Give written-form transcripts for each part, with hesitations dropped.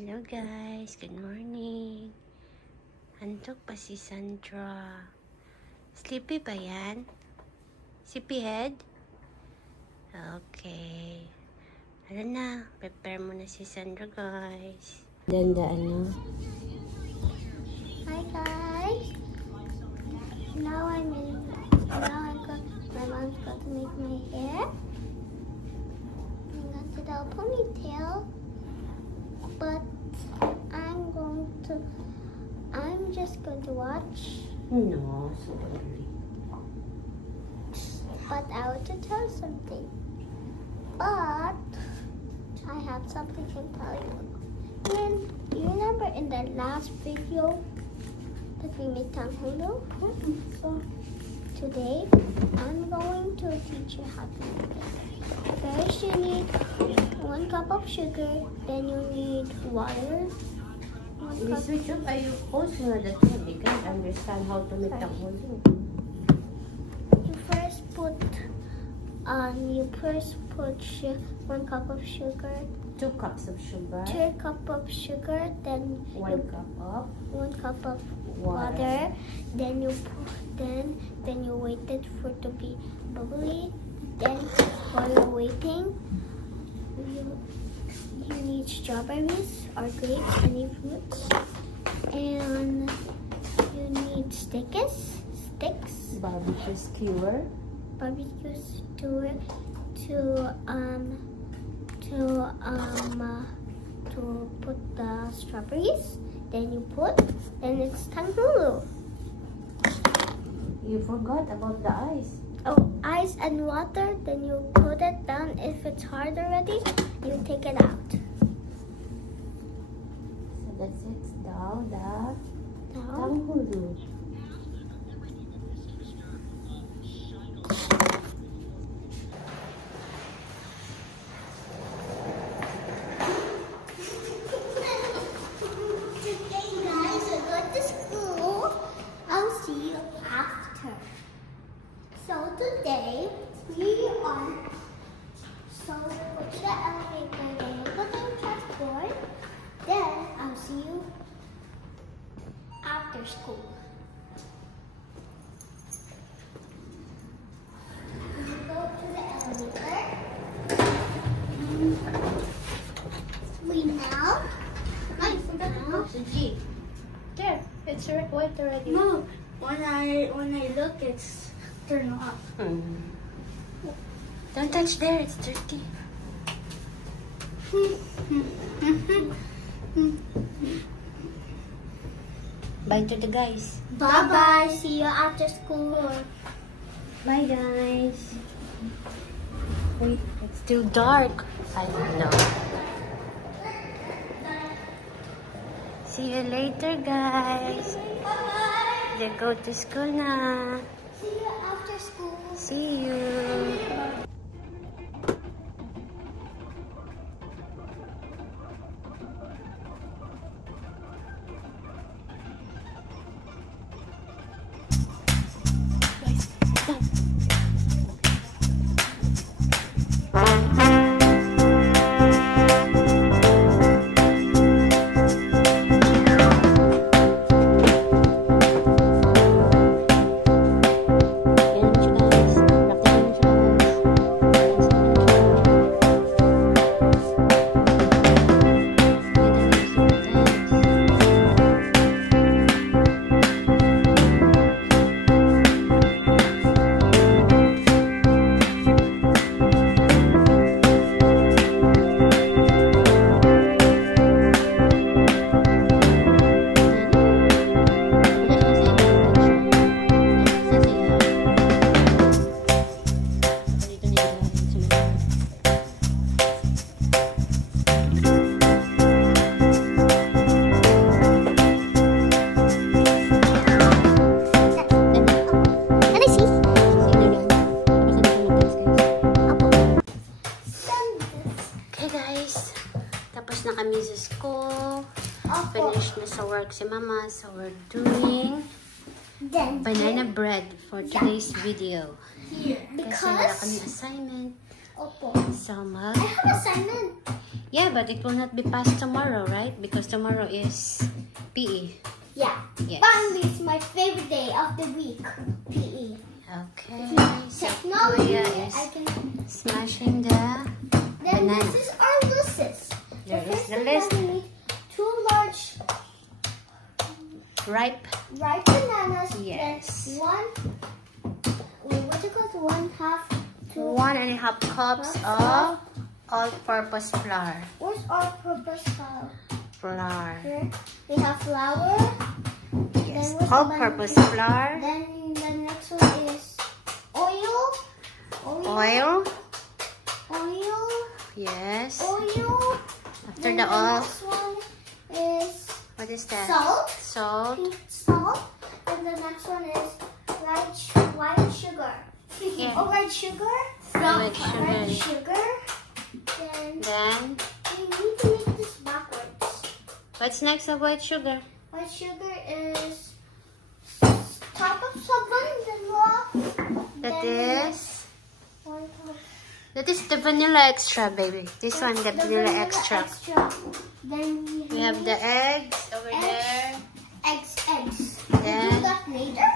Hello guys, good morning. Antok pa si Sandra. Sleepy ba yan? Sleepyhead? Okay. Ano na, prepare muna si Sandra guys. Ganda ano? Hi guys. Now my mom's got to make my hair. I'm going to do a ponytail. But I'm just going to watch. No, so early. But I want to tell something. But I have something to tell you. And you remember in the last video that we made tanghulu? So today I'm going to teach you how to make it. First you need 1 cup of sugar, then you need water. Switch up, I post nga that you can't understand how to make tanghulu. You first put 1 cup of sugar. 2 cups of sugar. 2 cups of sugar, then 1 cup of water. Then you wait it for it to be bubbly. Then while you're waiting, you need strawberries or grapes, any fruits, and you need sticks, Barbecue skewer to put the strawberries. Then it's tanghulu. You forgot about the ice. Oh, ice and water. Then you put it down. If it's hard already, you take it out. So that's it. Now the tanghulu. So today we are go to the elevator, then you go to the transport, then I'll see you after school. You go to the elevator. I forgot to push the G. There, it's white already. No, when I look, it's turned off. Don't touch there, it's dirty. Bye to the guys. Bye bye. See you after school. Bye guys. Wait, it's still dark. I don't know. See you later guys. Bye. They go to school na. See you after school. See you. Tapos na kami sa school. Finished na sa work si Mama. So we're doing banana bread for today's video. Kasi wala kami assignment. Opo. Summer. I have assignment. Yeah, but it will not be passed tomorrow, right? Because tomorrow is PE. Yeah. Yes. Finally, it's my favorite day of the week. PE. Okay. So Technology. Kuya I is can. smashing the Then banana. this is our lists. There is first the thing list. that we need 2 large ripe. ripe bananas. Yes. Then 1 1.5 cups of all-purpose flour. Where's our purpose flour? Flour. Here we have flour. Yes. where's the All-purpose banana? flour. Then the next one is oil. Oil. Oil. Yes. Oil. After Then the oil, next one is what is that? salt. Salt. Pink salt. And the next one is white sugar. Yeah. Oh, white sugar. White sugar. White sugar. Then Then, we need to make this backwards. what's next of white sugar? White sugar is top of vanilla. That Then is, one cup. that is the vanilla extra, baby. This one, the vanilla extra. Then We have the eggs over Eggs. there. eggs. Then- We do that later.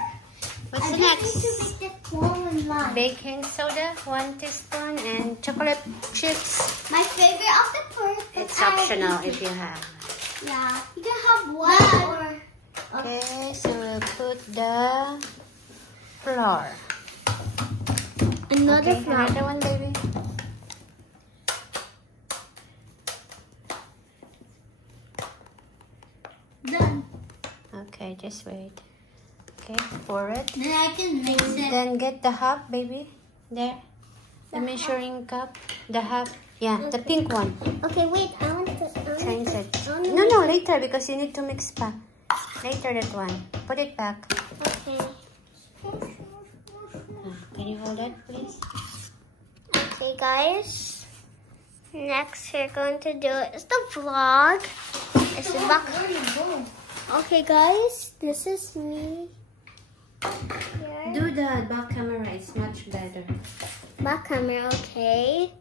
What's I the just next? need to make the form in line. Baking soda, 1 teaspoon, and chocolate chips. My favorite of the fruit. It's optional if you have. Yeah, you can have one or. Okay, so we'll put the flour. Another Okay, another one, baby. Done. Okay, just wait. Okay, pour it. Then I can mix it. Then get the half, baby. There. The measuring cup. The half. Yeah, the pink one. Okay, wait. I want to. Change it. No, later because you need to mix pa. Later that one. Put it back. Okay. Can you hold it, please? Okay, guys. Next, we're going to do is the vlog. It's the back. Okay, guys. This is me. Here. Do the back camera. It's much better. Back camera, okay.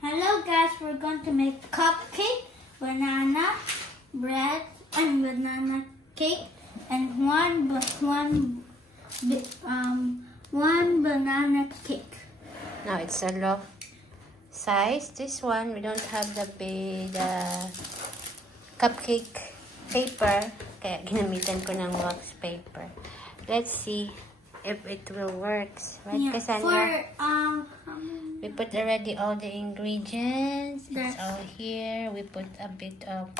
Hello guys, we're going to make cupcake, banana, bread, and banana cake, and one banana cake. Now it's a loaf size. This one we don't have the cupcake paper, kaya ginamitan ko ng wax paper. Let's see if it will work. Right, Yeah, Cassandra? for We put already all the ingredients. Yes. It's all here. We put a bit of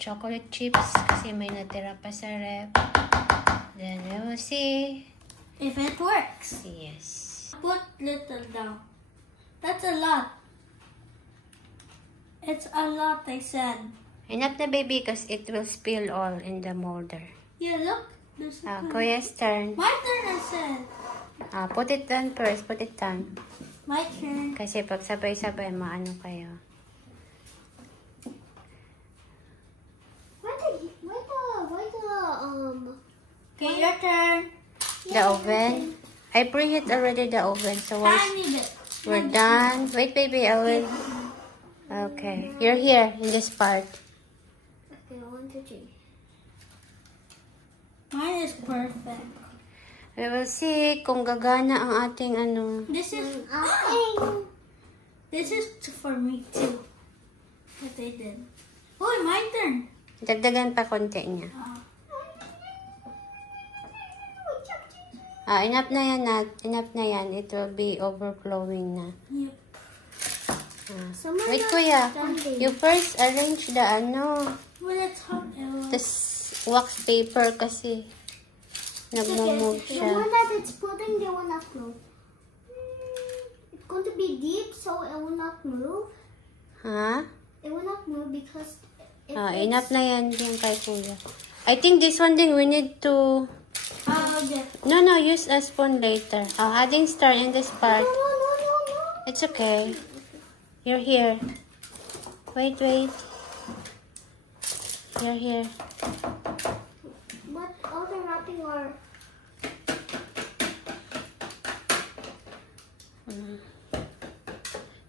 chocolate chips kasi may natira pa sa rep. Then we will see. if it works. Yes. Put little down. That's a lot. It's a lot, I said. Enough na, baby, because it will spill all in the molder. Yeah, look. There's a Kuya's turn. My turn, I said. Put it on first. Put it on. My turn. Kasi pag sabay-sabay, maano kayo. Okay, your turn. The oven. I preheat already the oven. So once Tiny bit. we're done. Wait, baby. I will. Okay. You're here in this part. Okay, 1, 2, 3. Mine is perfect. We will see kung gagana ang ating ano. This is this is for me too. What I did. Oh, my turn. Dagdagan pa konti niya. Enough na yan, Nat. Enough na yan. It will be overflowing na. Yep. Wait, Kuya. You first arrange the ano. Well, it's hot. This wax paper kasi nagmo-move The siya. one that it's putting, they will not move. It's going to be deep, so it will not move. Ha? It will not move because if Enough na yan din kay Kuya. I think this one din we need to... Okay. No, use a spoon later. Adding star in this part. No. It's okay. You're here. Wait. You're here. But all the wrapping are.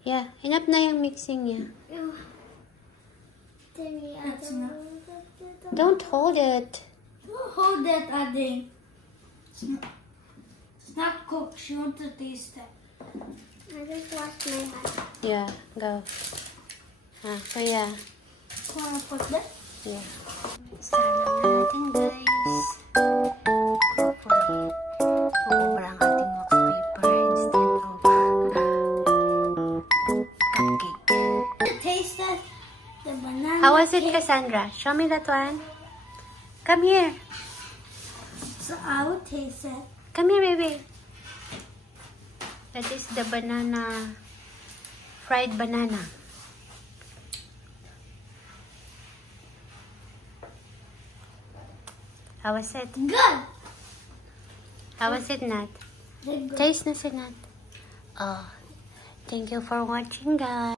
Yeah, enough na yung mixing niya. That's not. Don't hold it. Hold that, Ade. It's not cooked. She wants to taste it. I just washed my hands. Yeah, go. Kuya. Wanna put that? Yeah. Salang natin, guys. Hopefully, umubra ang ating wax paper instead of cupcake. Taste that. The banana. How was it, cake. Cassandra? Show me that one. Come here. So I will taste it. Come here, baby. That is the banana, fried banana. How was it? Good. How was it, Nat? Good. Taste na si Nat. Oh, thank you for watching, guys.